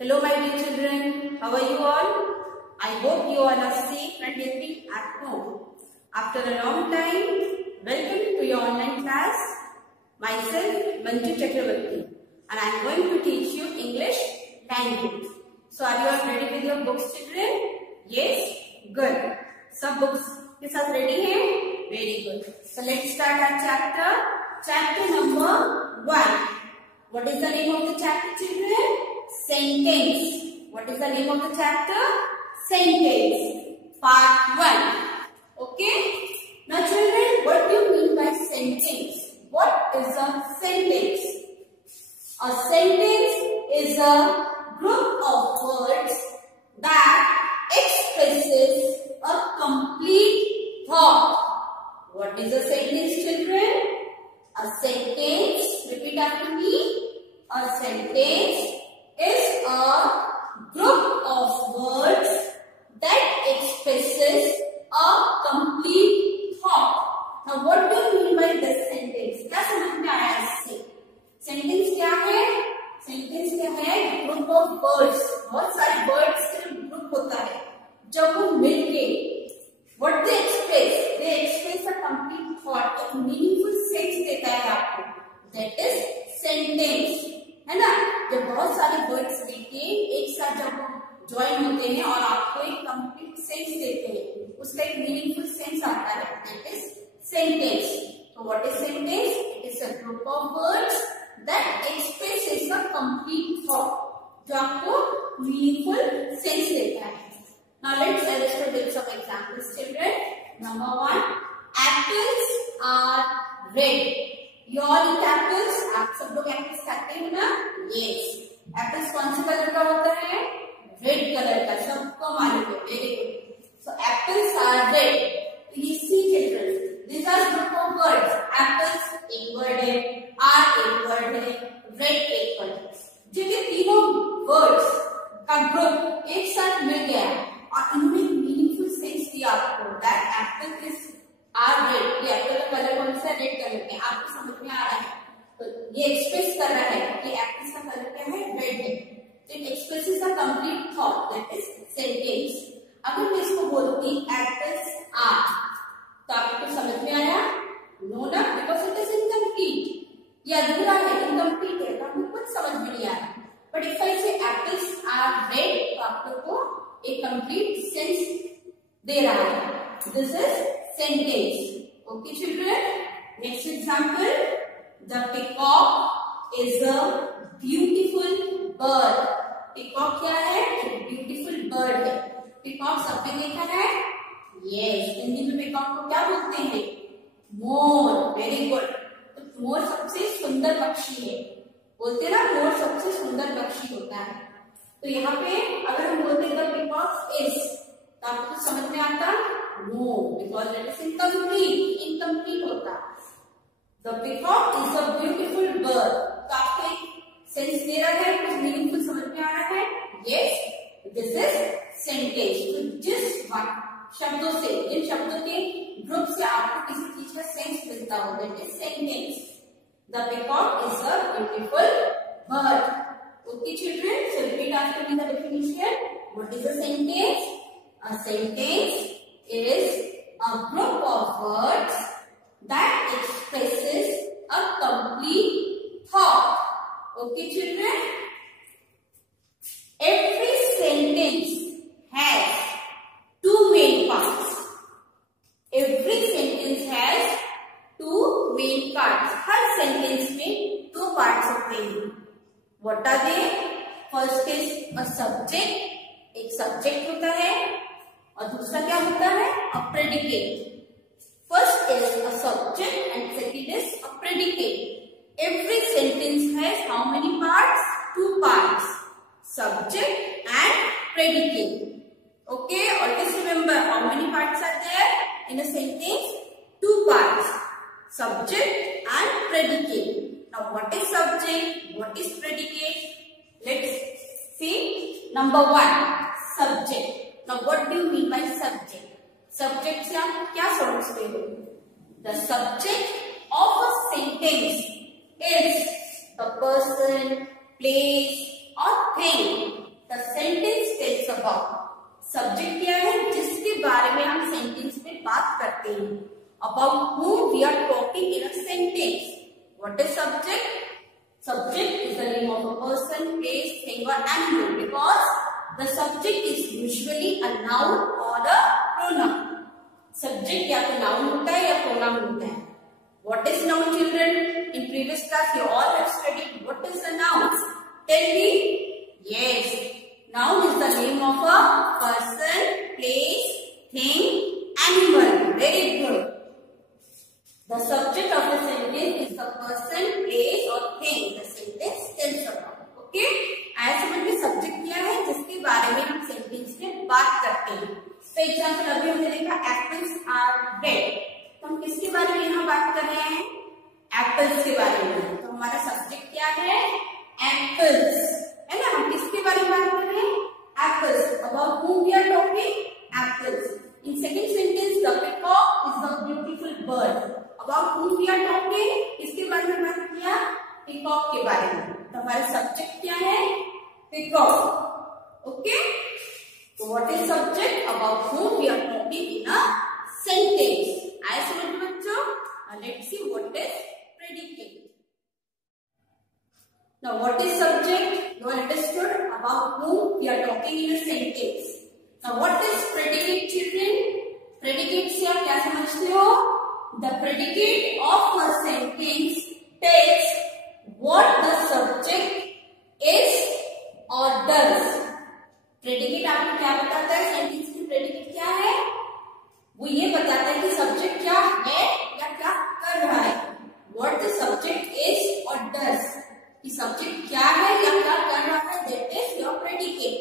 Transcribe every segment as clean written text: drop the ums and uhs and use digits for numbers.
Hello my dear children, how are you all? I hope you all are safe and healthy at home. After a long time, welcome to your online class. Myself Manju Chakravarti and I am going to teach you English language. So are you all ready with your books children? Yes? Good. सब books के साथ ready हैं? Very good. So let's start our chapter. Chapter number 1. What is the name of the chapter children? Sentence. What is the name of the chapter? Sentence. Part 1. Okay. Now children, what do you mean by sentence? What is a sentence? A sentence is a group of words that expresses a complete thought. What is a sentence children? A sentence, repeat after me. A sentence is a group of words that expresses a complete thought. Now what do you mean by this sentence? क्या समझ में आया इससे? Sentence क्या है? Sentence क्या है? Group of words. बहुत सारे words का group होता है. जब वो मिलके what they express a complete thought, एक meaningful sense देता है आपको. That is sentence. है ना? जब बहुत सारे वर्ड्स लेके एक साथ जब ज्वाइन होते हैं और आपको एक कंप्लीट सेंस देते हैं, उसका एक मीनिंगफुल सेंस आता है. That is sentence. तो what is sentence? It is a group of words that expresses a complete thought, जो आपको मीनिंगफुल सेंस देता है. Now let's illustrate some examples children. Number 1, apples are red. You all eat apples? आप सब लोग apples खाते हो ना? Yes. एप्पल्स कौन से कलर का होता है? रेड कलर का. सबको मालूम है. Very good. So apples are red. You see children, these are group of words. Apples एक वर्ड है, are एक वर्ड है, red एक वर्ड है. जब ये तीनों वर्ड्स का ग्रुप एक साथ मिल गया और इन्होंने मीनिंगफुल सेंस दिया आपको, that apple is are red. ये एप्पल का कलर कौन सा? रेड कलर का. आपको समझ में आ रहा है? तो ये एक्सप्रेस कर रहा है कि एप्पल का कलर क्या है? रेड है. तो it expresses a complete thought. That is sentence. अगर मैं इसको बोलती एप्पल्स आर, तो आपको समझ में आया? नो ना, बिकॉज इट इज इनकम्प्लीट. ये अधूरा है, इनकम्प्लीट है, तो आपको कुछ समझ में नहीं आया. बट इफ आई से एप्पल्स आर रेड, तो आप लोग को एक कंप्लीट सेंस दे रहा है. This is sentence. Okay children, next example. The peacock is a beautiful bird. Peacock क्या है? एक beautiful bird है. Peacock सबने देखा है? Yes. हिंदी में peacock को क्या बोलते हैं? मोर. Very good. तो मोर सबसे सुंदर पक्षी है. बोलते ना, मोर सबसे सुंदर पक्षी होता है. तो यहाँ पे अगर हम बोलते हैं the peacock is, तो आपको समझ में आता? No, because that is incomplete. Incomplete होता. The peacock is a beautiful bird. तो आपको एक सेंस दे रहा है, कुछ मीनिंगफुल समझ में आ रहा है? Yes, this is sentence. तो जिस शब्दों से, जिन शब्दों के ग्रुप से आपको किसी चीज का सेंस मिलता हो, that is sentence. The peacock is a beautiful bird. Okay, children. So repeat after me the definition. What is a sentence? A sentence is a group of words that expresses a complete thought. Okay children? Every sentence has two main parts. Every sentence has two main parts. Her sentence में दो parts होते हैं. What are they? First is a subject. एक subject होता है और दूसरा क्या होता है? A predicate. First is a subject and second is a predicate. Every sentence has how many parts? Two parts. Subject and predicate. Okay, always remember how many parts are there in a sentence? Two parts. Subject and predicate. Now what is subject? What is predicate? Let's see. Number 1, subject. Now what do you mean by subject? Subject से आप क्या समझते हो? The subject of a sentence is the person, place or thing the sentence tells about. Subject क्या है? जिसके बारे में हम सेंटेंस में बात करते हैं। About whom we are talking in a sentence. What is subject? Subject is the name of a person, place, thing or animal, because the subject is usually a noun or a pronoun. Subject या तो noun होता है या pronoun होता है। What is noun, children? In previous class you all have studied what is a noun. Tell me. Yes, noun is the name of a person, place, thing, animal. Very good. The subject of the sentence is the person, place or thing the sentence tells about. Okay? ऐसे समझ में subject क्या है जिसके बारे में हम sentence में बात करते हैं। तो एग्जाम्पल अभी हमने देखा एप्पल्स आर रेड। तो हम किसके बारे में यहाँ बात कर रहे हैं? एप्पल्स के बारे में। तो हमारा सब्जेक्ट क्या है? एप्पल्स, है ना। हम किसके बारे में बात कर रहे हैं? Apples. About whom we are talking? Apples. In second sentence, the peacock is a beautiful bird. About whom we are talking? किसके बारे में बात किया? पीकॉक के बारे में। तो हमारा सब्जेक्ट क्या है? पीकॉक। ओके, तो what is subject? About whom we are talking in a sentence. आए समझ में बच्चों? Let's see what is predicate. Now what is subject? You understood about whom we are talking in a sentence. Now what is predicate, children? Predicate से आप क्या समझते हो? The predicate of a sentence tells what the subject is or does. Predicate आपको क्या बताता है? Sentence की predicate क्या है? वो ये बताता है कि सब्जेक्ट क्या है या क्या कर रहा है। What the subject is or does. कि सब्जेक्ट क्या है या क्या कर रहा है, that is your predicate,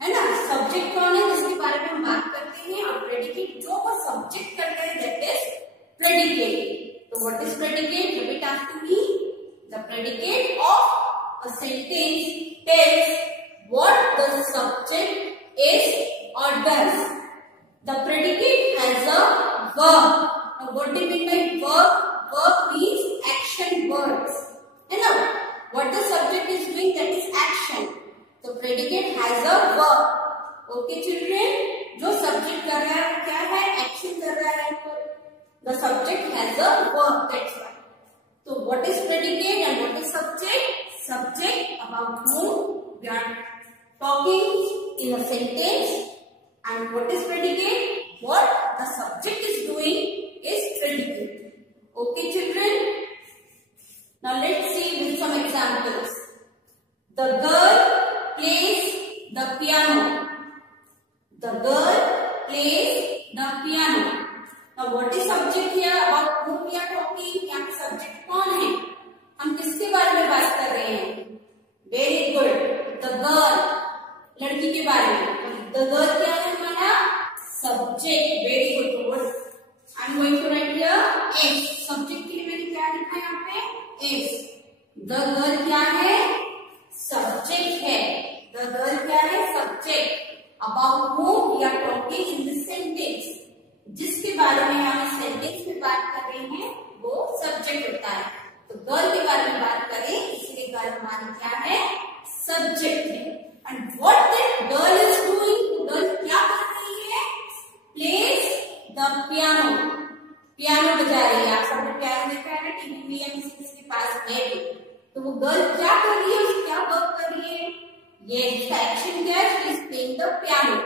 है ना। सब्जेक्ट कौन है जिसके बारे में हम बात करते हैं, और predicate जो वो सब्जेक्ट करता है, that is predicate. So what is predicate? Repeat after me. The predicate of a sentence tells what the subject is or does. The predicate has a verb. Now what do you mean by verb? Verb means action words. You know what the subject is doing, that is action. So predicate has a verb. Okay children, जो subject कर रहा है क्या है? Action कर रहा है। The subject has a verb, that's why. So what is predicate and what is subject? Subject about whom we are talking in a sentence, and what is predicate? What the subject is doing is predicate. Okay children? Now let's see with some examples. The girl plays the piano. The girl plays the piano. Now what is subject here? About whom we are talking? यहाँ पे subject कौन है? हम किसके बारे में बात कर रहे हैं? Very good. The girl, लड़की के बारे में। The girl क्या है हमारा? Subject. Very good. So what I'm going to write here? S. Subject के लिए मैंने क्या लिखा है यहाँ पे? S. The girl क्या है? Subject है। The girl क्या है? Subject. About whom we are talking in this sentence. जिसके बारे में हम इस सेंटेंस में बात कर रहे हैं वो सब्जेक्ट होता है। तो गर्ल के बारे में बात करें इसलिए गर्ल हमारी क्या है? सब्जेक्ट है। And what that girl is doing, girl क्या कर रही है? प्लेज द पियानो, पियानो बजा रही है। आप सबने पियानो देखा है ना टीवी में या किसी के पास है तो वो गर्ल क्या कर रही है? उसे क्या वर्क कर रही है? ये एक्शन क्या है? Is playing the piano.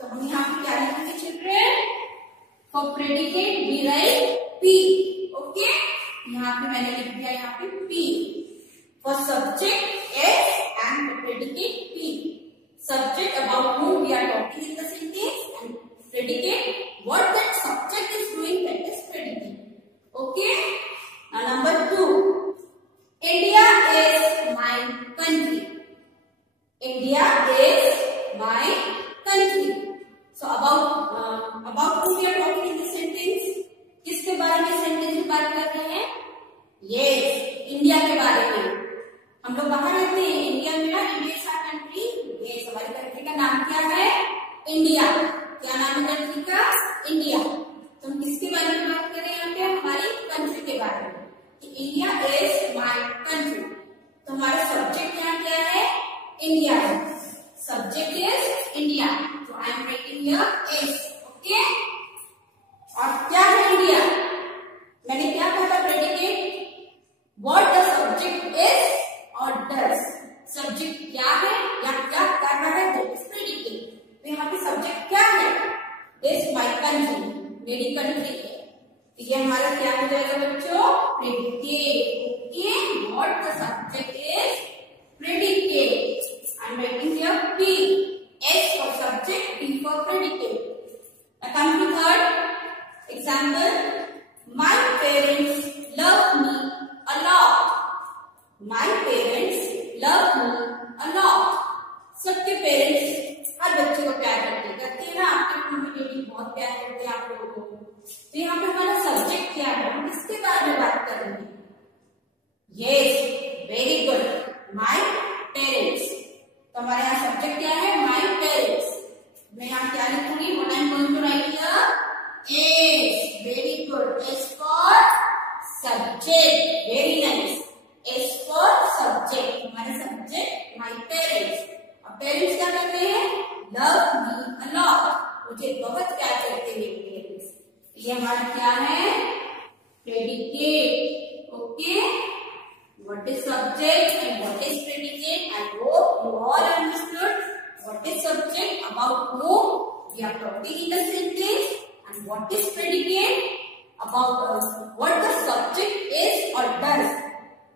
तो हम यहाँ पे क्या लिखेंगे children? For predicate we write P. Okay? यहाँ पे मैंने लिख दिया यहाँ पे P. For subject S and for predicate P. Subject about whom we are talking in the sentence, and predicate what that subject is doing, that is predicate. Okay? Now number 2. India is my country. India is my country. So about whom we are talking in the sentence? किसके बारे में sentence में बात कर रहे हैं? Yes, India के बारे में। हम लोग बाहर रहते हैं, इंडिया में ना, India is our country. Yes, हमारी कंट्री का नाम क्या है? इंडिया। क्या नाम है कंट्री का? इंडिया। तो हम किसके बारे में बात कर रहे हैं यहाँ पे? हमारी कंट्री के बारे में। India is my country. तो हमारा सब्जेक्ट यहाँ क्या है? इंडिया है। मेरी कंट्री है। तो ये हमारा क्या हो जाएगा बच्चों? Predicate. Okay, what the subject is predicate. I am writing here P, S for subject, P for predicate. Now come to third example. My parents love me a lot. My parents love me a lot. सबके parents हर बच्चे को प्यार करते हैं ना। आपके mummy daddy बहुत प्यार करते हैं आप लोगों को। तो यहाँ पे हमारा सब्जेक्ट क्या है? हम किसके बारे में बात करेंगे? Yes, very good, my parents. तो हमारे यहाँ सब्जेक्ट क्या है? My parents. मैं यहाँ क्या लिखूंगी? What I am going to write here? S, very good, S for subject, very nice. S for subject, हमारे सब्जेक्ट माय पेरेंट्स। अब पेरेंट्स क्या करते हैं? लव मी अ लॉट, मुझे बहुत प्यार करते हैं मेरे पेरेंट्स। ये हमारा क्या है? Predicate. Okay, what is subject and what is predicate? I hope you all understood what is subject, about whom we are talking in the sentence, and what is predicate, about what the subject is or does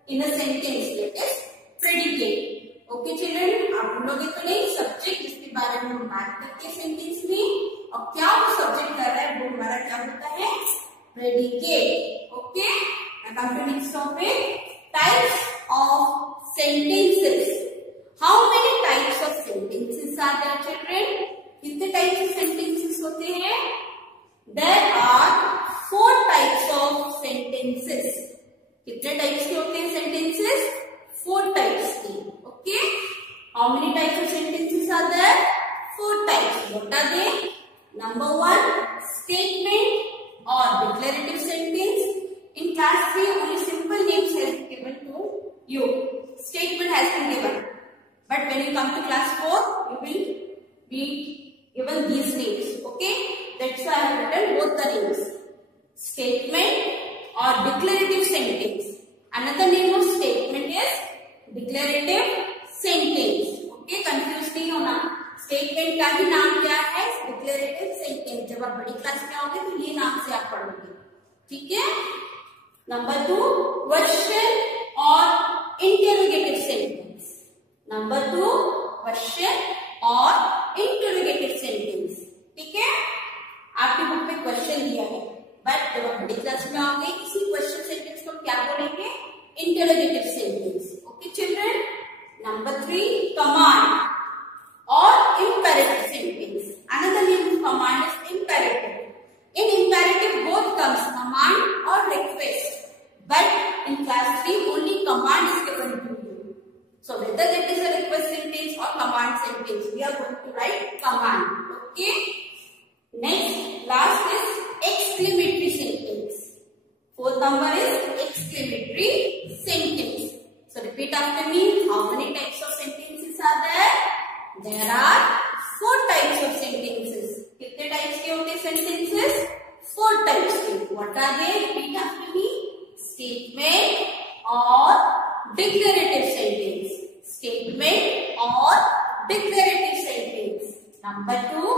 in a sentence, that is predicate. Okay children, आप बोलोगे तो नहीं subject जिसके बारे में हम बात करते हैं सेंटेंस में, और क्या वो सब्जेक्ट कर रहा है वो हमारा क्या होता है? Predicate. Okay, now come to next topic. Types of sentences. How many types of sentences are there, children? कितने types of sentences होते हैं? There are 4 types of sentences. कितने types के होते हैं sentences? 4 types के. Okay? How many types of sentences are there? 4 types. What are they? Number 1, statement or declarative sentence. In class 3, only simple names has been given to you. Statement has been given. But when you come to class 4, you will be given these names. Okay? That's why I have written both the names. Statement or declarative sentence. Another name of statement is declarative sentence. Okay? Confused नहीं होना. Statement का ही नाम क्या है? Declarative sentence. जब आप बड़ी class में आओगे तो ये नाम से आप पढ़ोगे. ठीक है? Number 2, question or interrogative sentence. Number 2, question or interrogative sentence. ठीक है? आपकी बुक में क्वेश्चन दिया है, बट जब आप बड़ी क्लास में आओगे इसी क्वेश्चन सेंटेंस को क्या बोलेंगे? Interrogative sentence. Okay children. Number 3, command or imperative sentence. Another name of command is imperative. In imperative, both comes command or request. But in class 3, only command is given to you. So whether it is a request sentence or command sentence, we are going to write command. Okay. Next, last is exclamatory sentence. 4th number is exclamatory sentence. So repeat after me. How many types of sentences are there? There are 4 types of sentences. कितने types के होते हैं sentences? 4 types के. What are they? Repeat after me. Statement or declarative sentence. Statement or declarative sentence. Number 2,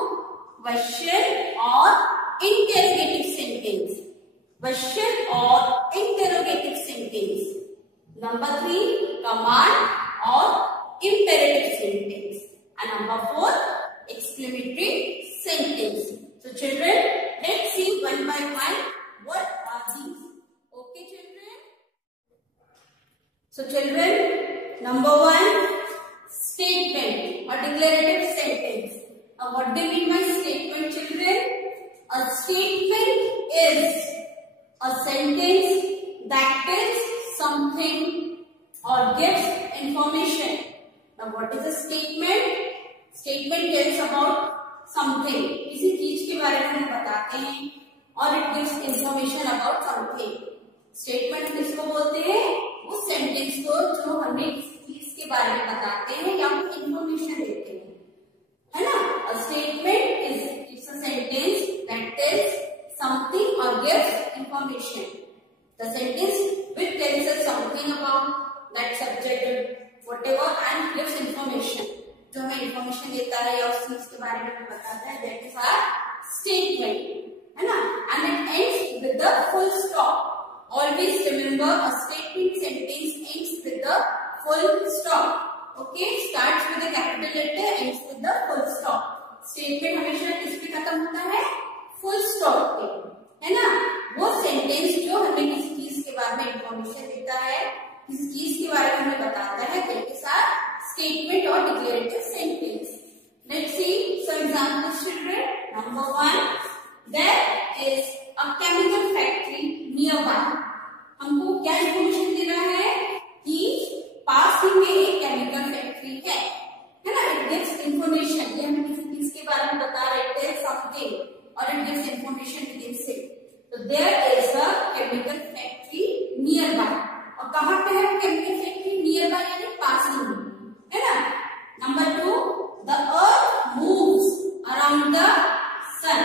question or interrogative sentence. Question or interrogative sentence. Number 3, command or imperative sentence. And number 4, exclamatory sentence. So children, let's see one by one what are these. Okay children. So children, number 1, statement or declarative sentence. Now what do you mean by statement children? A statement is a sentence that tells something or gives information. Now what is a statement? Statement tells about something. किसी चीज के बारे में हम बताते हैं और it gives information about something. Statement किसको बोलते हैं? उस सेंटेंस को जो हमें किसी चीज के बारे में बताते हैं या फिर इंफॉर्मेशन देते हैं, है ना? A statement is a sentence that tells something or gives information. The sentence which tells us something about that subject, whatever, and gives information. जो हमें इंफॉर्मेशन देता है या उस चीज के बारे में बताता है, that is our statement. है ना, and it ends with the full stop. Always remember a statement sentence ends with the full stop. Okay, starts with a capital letter, ends with the full stop. Statement हमेशा किस पे खत्म होता है? Full stop पे, है ना। वो सेंटेंस जो हमें किसी चीज के बारे में इंफॉर्मेशन देता है, किसी चीज के बारे में हमें बताता है, के साथ स्टेटमेंट और declarative sentence. Let's see some examples children. Number 1, there is a chemical factory nearby. हमको क्या इंफॉर्मेशन दे रहा है कि पास ही में एक केमिकल फैक्ट्री है ना. इट गिव्स इंफॉर्मेशन, ये हमें किसी चीज के बारे में बता रहे हैं, समथिंग, और it gives information with it. तो there is a chemical factory nearby. और कहाँ पे है केमिकल फैक्ट्री? नियर बाय यानी पास ही में, है ना. Number 2, the earth moves around the sun.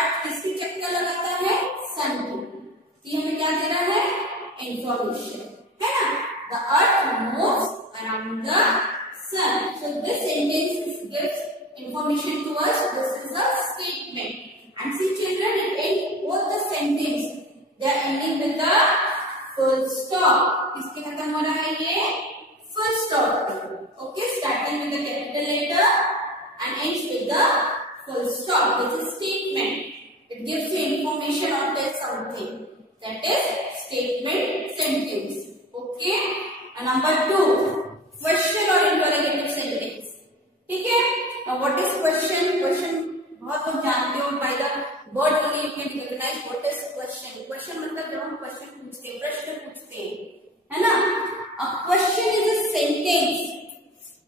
Earth किसकी चक्कर लगाता है? सन की. ये हमें क्या दे रहा है? इंफॉर्मेशन, है ना. The earth moves around the sun. So this sentence gives information to us. This is a statement. And see children, it ends both the sentence. They are ending with the full stop. किसके खत्म हो रहा है ये? Full stop. Okay, starting with the capital letter and ends with the full stop. This is statement. It gives you information or tells something. That is statement sentence. Okay. And number 2. Question और interrogative sentence. ठीक है. Now what is question? Question बहुत लोग जानते हो. By the word only you can recognise what is question. Question मतलब जब हम क्वेश्चन पूछते हैं, प्रश्न पूछते हैं, है ना. A question is a sentence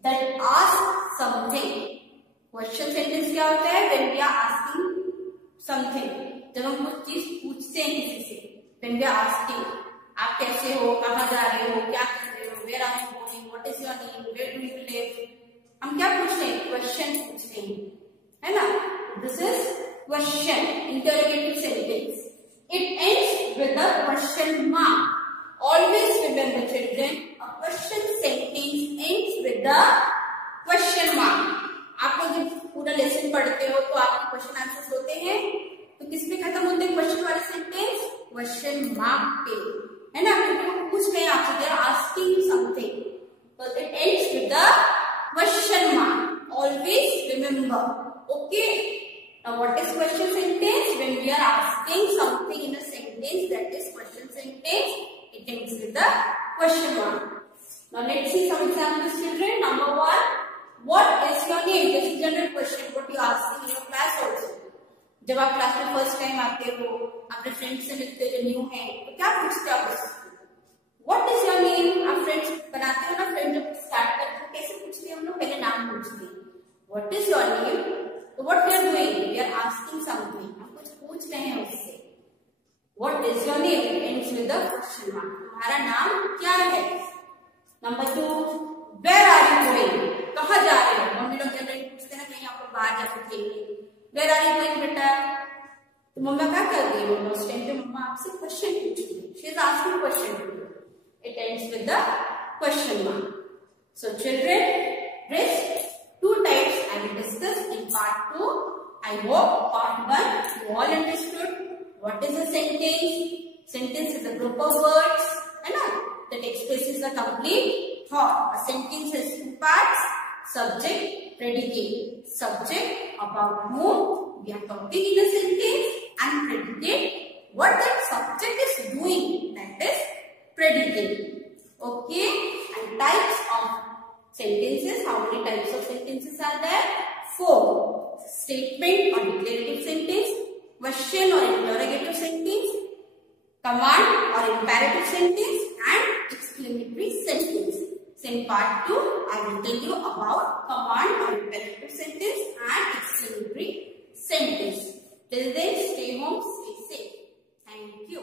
that ask something. Question sentence क्या होता है? When we are asking something, जब हम कुछ चीज पूछते हैं किसी से. व्हेन वी आर आस्किंग, आप कैसे हो, कहाँ जा रहे हो, क्या कर रहे हो, where are you going, what is your name, where do you live. हम क्या पूछते हैं? क्वेश्चन पूछते हैं, है ना. This is question, interrogative sentence. It ends with a question mark. Always remember children, a question sentence ends with a question mark. आप लोग जब पूरा लेसन पढ़ते हो तो आपके क्वेश्चन आंसर्स होते हैं, तो किस पे खत्म होते हैं क्वेश्चन वाले सेंटेंस? क्वेश्चन मार्क पे, है ना. क्योंकि कुछ नहीं आपसे, they are asking something. So it ends with the question mark. Always remember. Okay. Now what is question sentence? When we are asking something in a sentence, that is question sentence. It ends with the question mark. Now let's see some examples, children. Number 1. What is your name? This is general question. What you asking in your class also. जब आप class में first time आते हो, अपने friend से मिलते हो, new है, तो क्या पूछते हो आप? What is your name? आप फ्रेंड्स बनाते हो ना, फ्रेंड जब स्टार्ट करते हो कैसे पूछते हैं हम लोग? पहले नाम पूछते हैं. What is your name? तो what we are doing? We are asking something. हम कुछ पूछ रहे हैं उससे. What is your name? Ends with the question mark. तुम्हारा नाम क्या है? Number 2. Where are you going? कहाँ जा रहे हो? मम्मी लोग जनरली पूछते हैं ना, कहीं आप लोग बाहर जाकर खेलने. Where are you going बेटा? तो मम्मा क्या कर रही है? उस टाइम पे मम्मा आपसे क्वेश्चन पूछ रही है. She is asking question. It ends with the question mark. So children, this 2 types I will discuss in part 2. I hope part 1 you all understood what is a sentence. Sentence is a group of words, है ना, that expresses the complete thought. A sentence has 2 parts: subject, predicate. Subject, about whom we are talking in a sentence, and predicate, what that subject is doing, that is predicate. Okay. And types of sentences. How many types of sentences are there? 4. Statement or declarative sentence, question or interrogative sentence, command or imperative sentence, and exclamatory sentence. So in part 2, I will tell you about command or imperative sentence and exclamatory sentence. Till then, stay home, stay safe. Thank you.